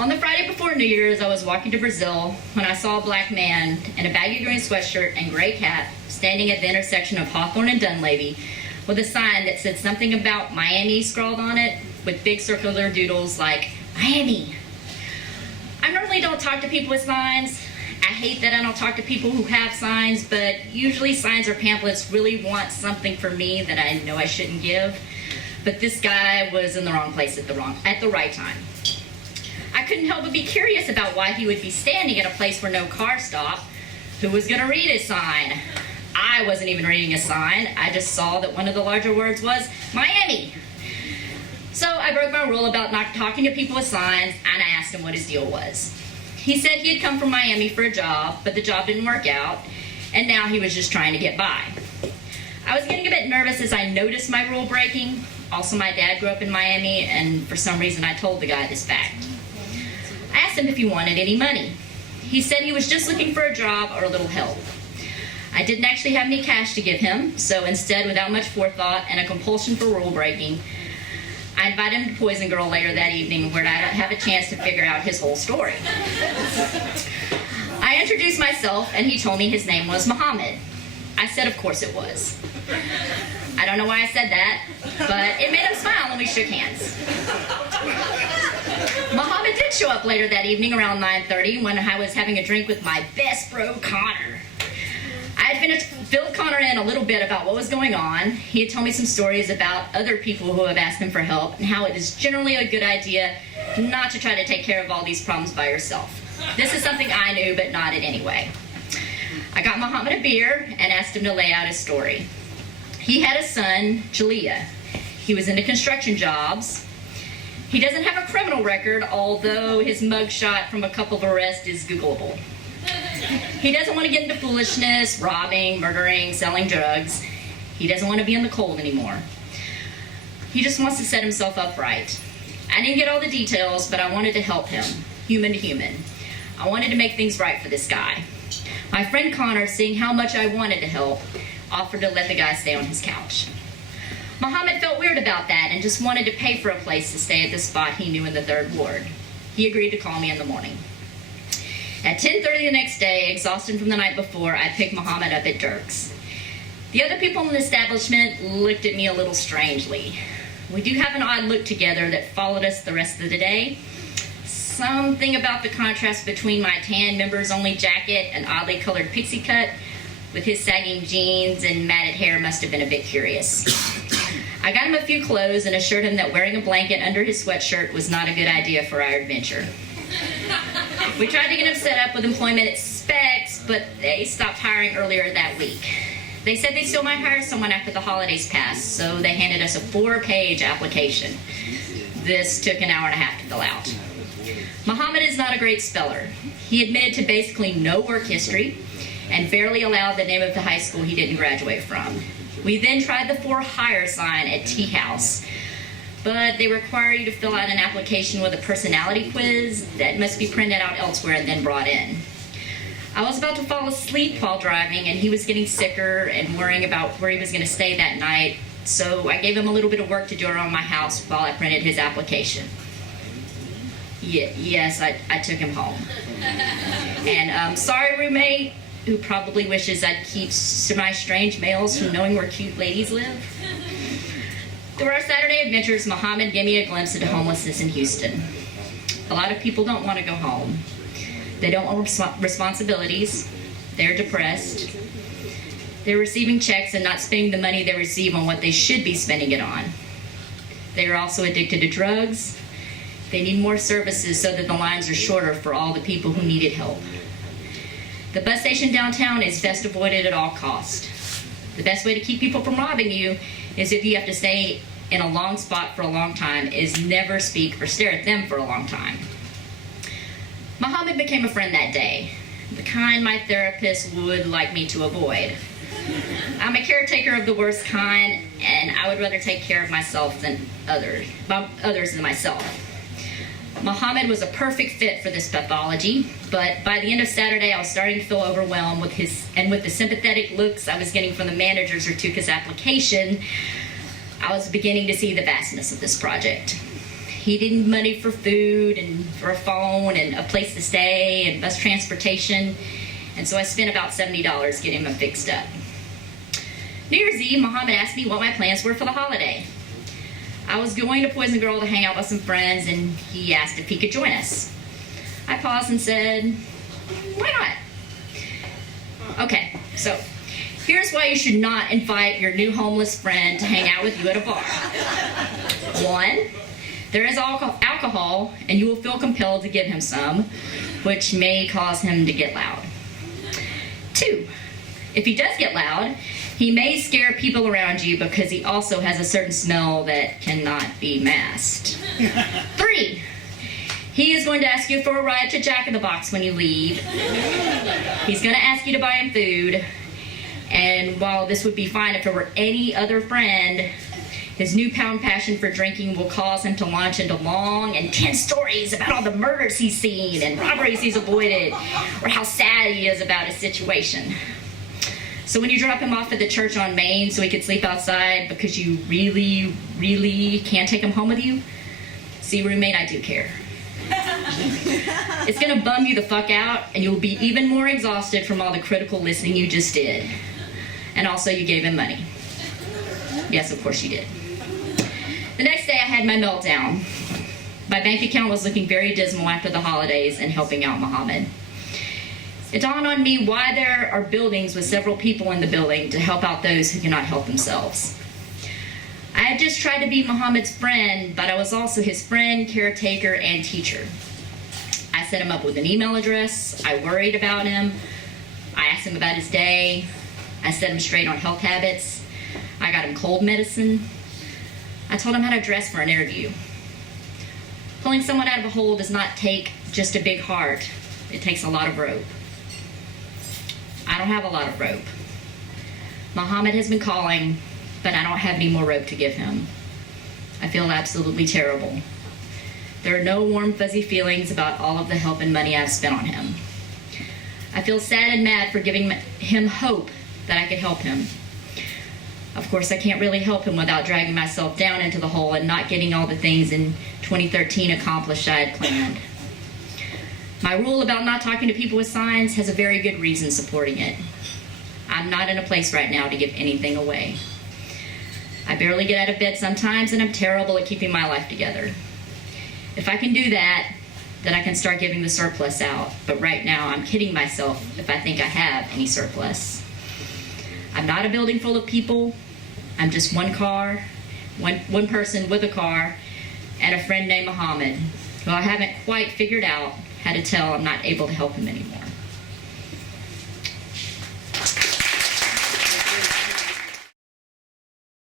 On the Friday before New Year's, I was walking to Brazil when I saw a black man in a baggy green sweatshirt and gray cap standing at the intersection of Hawthorne and Dunleavy with a sign that said something about Miami scrawled on it with big circular doodles like, Miami. I normally don't talk to people with signs. I hate that I don't talk to people who have signs, but usually signs or pamphlets really want something for me that I know I shouldn't give. But this guy was in the wrong place at the right time. I couldn't help but be curious about why he would be standing at a place where no cars stop. Who was going to read his sign? I wasn't even reading a sign. I just saw that one of the larger words was Miami. So I broke my rule about not talking to people with signs, and I asked him what his deal was. He said he had come from Miami for a job, but the job didn't work out, and now he was just trying to get by. I was getting a bit nervous as I noticed my rule breaking. Also, my dad grew up in Miami, and for some reason I told the guy this fact. I asked him if he wanted any money. He said he was just looking for a job or a little help. I didn't actually have any cash to give him, so instead, without much forethought and a compulsion for rule breaking, I invited him to Poison Girl later that evening where I'd have a chance to figure out his whole story. I introduced myself, and he told me his name was Mohammed. I said, of course it was. I don't know why I said that, but it made him smile when we shook hands. Mohammed did show up later that evening around 9:30 when I was having a drink with my best bro, Connor. I had filled Connor in a little bit about what was going on. He had told me some stories about other people who have asked him for help and how it is generally a good idea not to try to take care of all these problems by yourself. This is something I knew, but nodded anyway. I got Mohammed a beer and asked him to lay out his story. He had a son, Jalea. He was into construction jobs. He doesn't have a criminal record, although his mugshot from a couple of arrests is Googleable. He doesn't want to get into foolishness, robbing, murdering, selling drugs. He doesn't want to be in the cold anymore. He just wants to set himself up right. I didn't get all the details, but I wanted to help him, human to human. I wanted to make things right for this guy. My friend Connor, seeing how much I wanted to help, offered to let the guy stay on his couch. Mohammed felt weird about that and just wanted to pay for a place to stay at the spot he knew in the 3rd Ward. He agreed to call me in the morning. At 10:30 the next day, exhausted from the night before, I picked Mohammed up at Dirk's. The other people in the establishment looked at me a little strangely. We do have an odd look together that followed us the rest of the day. Something about the contrast between my tan members-only jacket and oddly colored pixie cut with his sagging jeans and matted hair must have been a bit curious. I got him a few clothes and assured him that wearing a blanket under his sweatshirt was not a good idea for our adventure. We tried to get him set up with employment at Specs, but they stopped hiring earlier that week. They said they still might hire someone after the holidays passed, so they handed us a 4-page application. This took an hour and a half to fill out. Mohammed is not a great speller. He admitted to basically no work history and barely allowed the name of the high school he didn't graduate from. We then tried the For Hire sign at Tea House, but they require you to fill out an application with a personality quiz that must be printed out elsewhere and then brought in. I was about to fall asleep while driving, and he was getting sicker and worrying about where he was going to stay that night, so I gave him a little bit of work to do around my house while I printed his application. Yes, I took him home. And sorry, roommate, who probably wishes I'd keep my strange males from knowing where cute ladies live. Through our Saturday adventures, Mohammed gave me a glimpse into homelessness in Houston. A lot of people don't want to go home. They don't want responsibilities. They're depressed. They're receiving checks and not spending the money they receive on what they should be spending it on. They are also addicted to drugs. They need more services so that the lines are shorter for all the people who needed help. The bus station downtown is best avoided at all costs. The best way to keep people from robbing you is if you have to stay in a long spot for a long time, is never speak or stare at them for a long time. Mohammed became a friend that day, the kind my therapist would like me to avoid. I'm a caretaker of the worst kind, and I would rather take care of myself than others than myself. Mohammed was a perfect fit for this pathology, but by the end of Saturday, I was starting to feel overwhelmed with the sympathetic looks I was getting from the managers who took his application. I was beginning to see the vastness of this project. He needed money for food and for a phone and a place to stay and bus transportation. And so I spent about $70 getting him fixed up. New Year's Eve, Mohammed asked me what my plans were for the holiday. I was going to Poison Girl to hang out with some friends, and he asked if he could join us. I paused and said, why not? Okay, so here's why you should not invite your new homeless friend to hang out with you at a bar. 1, there is alcohol, and you will feel compelled to give him some, which may cause him to get loud. 2, if he does get loud, he may scare people around you because he also has a certain smell that cannot be masked. 3, he is going to ask you for a ride to Jack in the Box when you leave. He's going to ask you to buy him food. And while this would be fine if it were any other friend, his newfound passion for drinking will cause him to launch into long, intense stories about all the murders he's seen and robberies he's avoided, or how sad he is about his situation. So when you drop him off at the church on Main so he could sleep outside because you really, really can't take him home with you, see, roommate, I do care. It's going to bum you the fuck out, and you'll be even more exhausted from all the critical listening you just did. And also, you gave him money. Yes, of course you did. The next day, I had my meltdown. My bank account was looking very dismal after the holidays and helping out Mohammed. It dawned on me why there are buildings with several people in the building to help out those who cannot help themselves. I had just tried to be Mohammed's friend, but I was also his friend, caretaker, and teacher. I set him up with an email address. I worried about him. I asked him about his day. I set him straight on health habits. I got him cold medicine. I told him how to dress for an interview. Pulling someone out of a hole does not take just a big heart. It takes a lot of rope. I don't have a lot of rope. Mohammed has been calling, but I don't have any more rope to give him. I feel absolutely terrible. There are no warm, fuzzy feelings about all of the help and money I've spent on him. I feel sad and mad for giving him hope that I could help him. Of course, I can't really help him without dragging myself down into the hole and not getting all the things in 2013 accomplished I had planned. My rule about not talking to people with signs has a very good reason supporting it. I'm not in a place right now to give anything away. I barely get out of bed sometimes, and I'm terrible at keeping my life together. If I can do that, then I can start giving the surplus out. But right now, I'm kidding myself if I think I have any surplus. I'm not a building full of people. I'm just one car, one person with a car, and a friend named Mohammed, who I haven't quite figured out how to tell I'm not able to help him anymore.